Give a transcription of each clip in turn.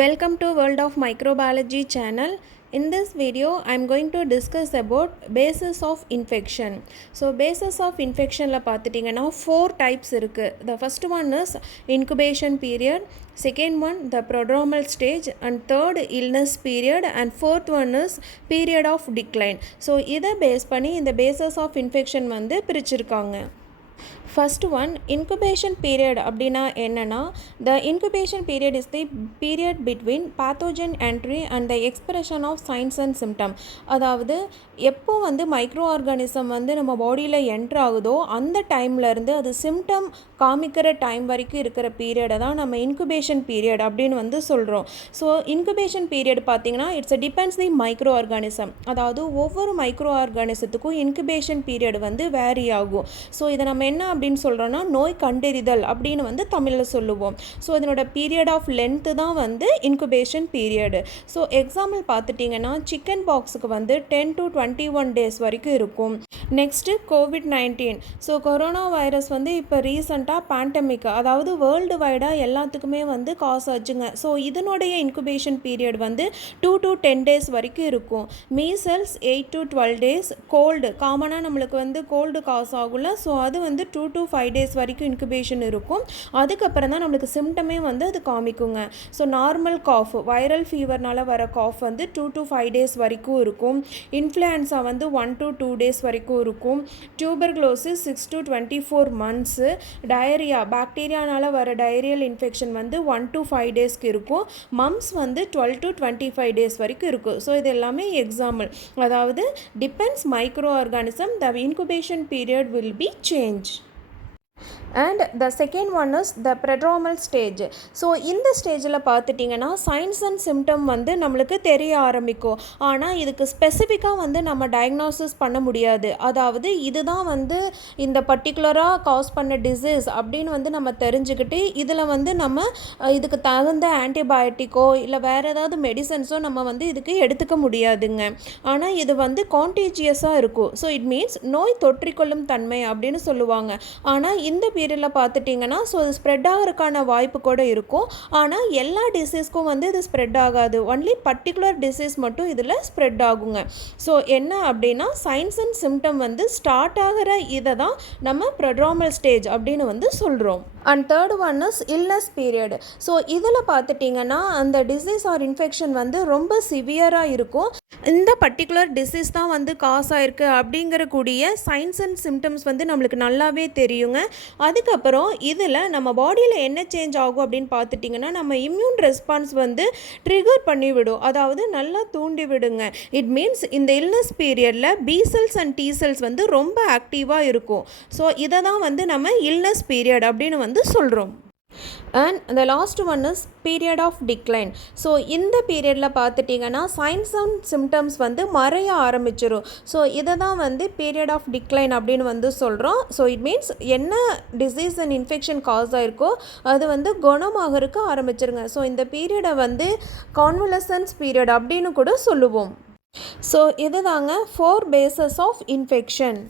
Welcome to World of Microbiology channel. In this video I am going to discuss about basis of infection. So basis of infection la paathitingana four types irukku. The first one is incubation period, second one the prodromal stage, and third illness period, and fourth one is period of decline. So இதை base பண்ணி இந்த basis of infection வந்து பிரிச்சிருக்காங்க. First one, incubation period அப்படின்னா என்னன்னா, the incubation period is the period between pathogen entry and the expression of signs and symptoms. அதாவது எப்போ வந்து மைக்ரோ ஆர்கானிசம் வந்து நம்ம பாடியில் என்ட்ரு ஆகுதோ அந்த டைம்லேருந்து அது சிம்டம் காமிக்கிற டைம் வரைக்கும் இருக்கிற பீரியடை தான் நம்ம இன்குபேஷன் பீரியட் அப்படின்னு வந்து சொல்கிறோம். ஸோ இன்குபேஷன் பீரியட் பார்த்திங்கன்னா it's depends the micro organism. அதாவது ஒவ்வொரு மைக்ரோ ஆர்கானிசத்துக்கும் இன்குபேஷன் பீரியட் வந்து வேரி ஆகும். ஸோ இதை நம்ம என்ன அப்படின்னு சொல்கிறோன்னா நோய் கண்டறிதல் அப்படின்னு வந்து தமிழில் சொல்லுவோம். ஸோ இதனோட பீரியட் ஆஃப் லென்த்து தான் வந்து இன்குபேஷன் பீரியடு. ஸோ எக்ஸாம்பிள் பார்த்துட்டிங்கன்னா சிக்கன் பாக்ஸுக்கு வந்து 10 to 21 days வரைக்கும் இருக்கும். Next COVID-19. So corona virus வந்து இப்போ ரீசண்டாக பேண்டமிக், அதாவது வேர்ல்டு வைடாக எல்லாத்துக்குமே வந்து காசு ஆச்சுங்க. ஸோ இதனுடைய இன்குபேஷன் பீரியட் வந்து 2 to 10 days வரைக்கும் இருக்கும். Measles 8 to 12 days. கோல்டு காமனாக நம்மளுக்கு வந்து கோல்டு காசு ஆகும்ல, ஸோ அது வந்து 2 to 5 days வரைக்கும் இன்குபேஷன் இருக்கும். அதுக்கப்புறம் தான் நம்மளுக்கு சிம்டமே வந்து அது காமிக்குங்க. ஸோ நார்மல் காஃப், வைரல் ஃபீவர்னால் வர காஃப் வந்து 2 to 5 days வரைக்கும் இருக்கும். இன்ஃப்ளூயன்ஸா வந்து 1 to 2 days வரைக்கும் இருக்கும். Tuberculosis 6 to 24 months. டயரியா, பாக்டீரியானால் வர டயரியல் இன்ஃபெக்ஷன் வந்து 1 to 5 daysக்கு இருக்கும். மம்ஸ் வந்து 12 to 25 days வரைக்கும் இருக்கும். ஸோ இது எல்லாமே எக்ஸாம்பிள். அதாவது depends micro organism, the incubation period will be change. And the second one is the prodromal stage. So இந்த ஸ்டேஜில் பார்த்துட்டிங்கன்னா சைன்ஸ் அண்ட் சிம்டம் வந்து நம்மளுக்கு தெரிய ஆரம்பிக்கும். ஆனால் இதுக்கு ஸ்பெசிஃபிக்காக வந்து நம்ம டயக்னோசிஸ் பண்ண முடியாது. அதாவது இதுதான் வந்து இந்த பர்டிகுலராக காஸ் பண்ண டிசீஸ் அப்படின்னு வந்து நம்ம தெரிஞ்சுக்கிட்டு இதில் வந்து நம்ம இதுக்கு தகுந்த ஆன்டிபயோட்டிக்கோ இல்லை வேறு ஏதாவது மெடிசன்ஸோ நம்ம வந்து இதுக்கு எடுத்துக்க முடியாதுங்க. ஆனால் இது வந்து கான்டேஜியஸாக இருக்கும். ஸோ இட் மீன்ஸ் நோய் தொற்றிக்கொள்ளும் தன்மை அப்படின்னு சொல்லுவாங்க. ஆனால் இந்த பீரியடில் பார்த்துட்டிங்கன்னா ஸோ அது ஸ்ப்ரெட் ஆகிறதுக்கான வாய்ப்பு கூட இருக்கும். ஆனால் எல்லா டிசீஸ்க்கும் வந்து இது ஸ்ப்ரெட் ஆகாது. ஒன்லி பர்டிகுலர் டிசீஸ் மட்டும் இதில் ஸ்ப்ரெட் ஆகுங்க. ஸோ என்ன அப்படின்னா சைன்ஸ் அண்ட் சிம்டம் வந்து ஸ்டார்ட் ஆகிற இதை தான் நம்ம ப்ரெட்ரோமல் ஸ்டேஜ் அப்படின்னு வந்து சொல்கிறோம். And third one is illness period. So இதில் பார்த்துட்டிங்கன்னா அந்த டிசீஸ் ஆர் இன்ஃபெக்ஷன் வந்து ரொம்ப சிவியராக இருக்கும். இந்த பர்டிகுலர் டிசீஸ் தான் வந்து காஸ் ஆயிருக்கு அப்படிங்கிற கூடிய சைன்ஸ் அண்ட் சிம்டம்ஸ் வந்து நம்மளுக்கு நல்லாவே தெரியுங்க. அதுக்கப்புறம் இதில் நம்ம பாடியில் என்ன சேஞ்ச் ஆகும் அப்படின்னு பார்த்துட்டிங்கன்னா நம்ம இம்யூன் ரெஸ்பான்ஸ் வந்து ட்ரிகர் பண்ணிவிடும், அதாவது நல்லா தூண்டி விடுங்க. இட் மீன்ஸ் இந்த இல்னஸ் பீரியடில் B cells and T cells வந்து ரொம்ப ஆக்டிவாக இருக்கும். ஸோ இதை தான் வந்து நம்ம இல்னஸ் பீரியட் அப்படின்னு வந்து சொல்கிறோம். And the last one is period of decline. So இந்த பீரியடில் பார்த்துட்டிங்கன்னா சைன்ஸ் அண்ட் சிம்டம்ஸ் வந்து மறைய ஆரம்பிச்சிடும். ஸோ இதை தான் வந்து பீரியட் ஆஃப் டிக்ளைன் அப்படின்னு வந்து சொல்கிறோம். ஸோ இட் மீன்ஸ் என்ன டிசீஸ் அண்ட் இன்ஃபெக்ஷன் காஸ் ஆகிருக்கோ அது வந்து குணமாகறதுக்கு ஆரம்பிச்சிருங்க. ஸோ இந்த பீரியடை வந்து கான்வலசன்ஸ் பீரியட் அப்படின்னு கூட சொல்லுவோம். ஸோ இது தாங்க 4 bases ஆஃப் இன்ஃபெக்ஷன்.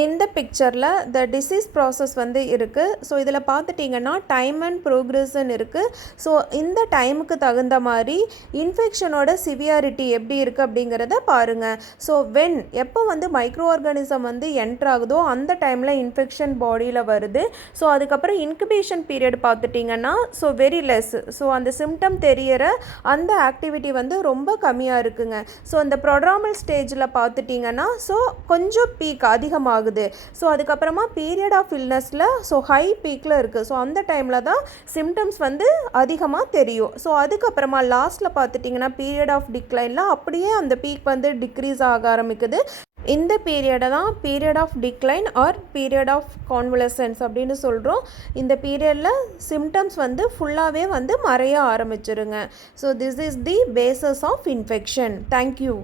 இந்த பிக்சரில் த டிசீஸ் ப்ராசஸ் வந்து இருக்குது. ஸோ இதில் பார்த்துட்டிங்கன்னா டைம் அண்ட் ப்ரோக்ரஸ்ன்னு இருக்குது. ஸோ இந்த டைமுக்கு தகுந்த மாதிரி இன்ஃபெக்ஷனோட சிவியாரிட்டி எப்படி இருக்குது அப்படிங்கிறத பாருங்கள். ஸோ எப்போ வந்து மைக்ரோ ஆர்கானிசம் வந்து என்ட்ரு ஆகுதோ அந்த டைமில் இன்ஃபெக்ஷன் பாடியில் வருது. ஸோ அதுக்கப்புறம் இன்குபேஷன் பீரியட் பார்த்துட்டிங்கன்னா ஸோ வெரி லெஸ். ஸோ அந்த சிம்டம் தெரியற அந்த ஆக்டிவிட்டி வந்து ரொம்ப கம்மியாக இருக்குங்க. ஸோ அந்த ப்ரொட்ராமல் ஸ்டேஜில் பார்த்துட்டிங்கன்னா ஸோ கொஞ்சம் பீக் அதிகமாக. ஸோ அதுக்கப்புறமா பீரியட் ஆஃப் இல்னஸில் ஸோ ஹை பீக்கில் இருக்குது. ஸோ அந்த டைமில் தான் சிம்டம்ஸ் வந்து அதிகமாக தெரியும். ஸோ அதுக்கப்புறமா லாஸ்ட்டில் பார்த்துட்டிங்கன்னா பீரியட் ஆஃப் டிக்ளைனில் அப்படியே அந்த பீக் வந்து டிக்ரீஸ் ஆக ஆரம்பிக்குது. இந்த பீரியடை தான் period of decline or period of convalescence அப்படின்னு சொல்கிறோம். இந்த பீரியடில் சிம்டம்ஸ் வந்து ஃபுல்லாகவே வந்து மறைய ஆரம்பிச்சிருங்க. So this is the phases of infection. Thank you.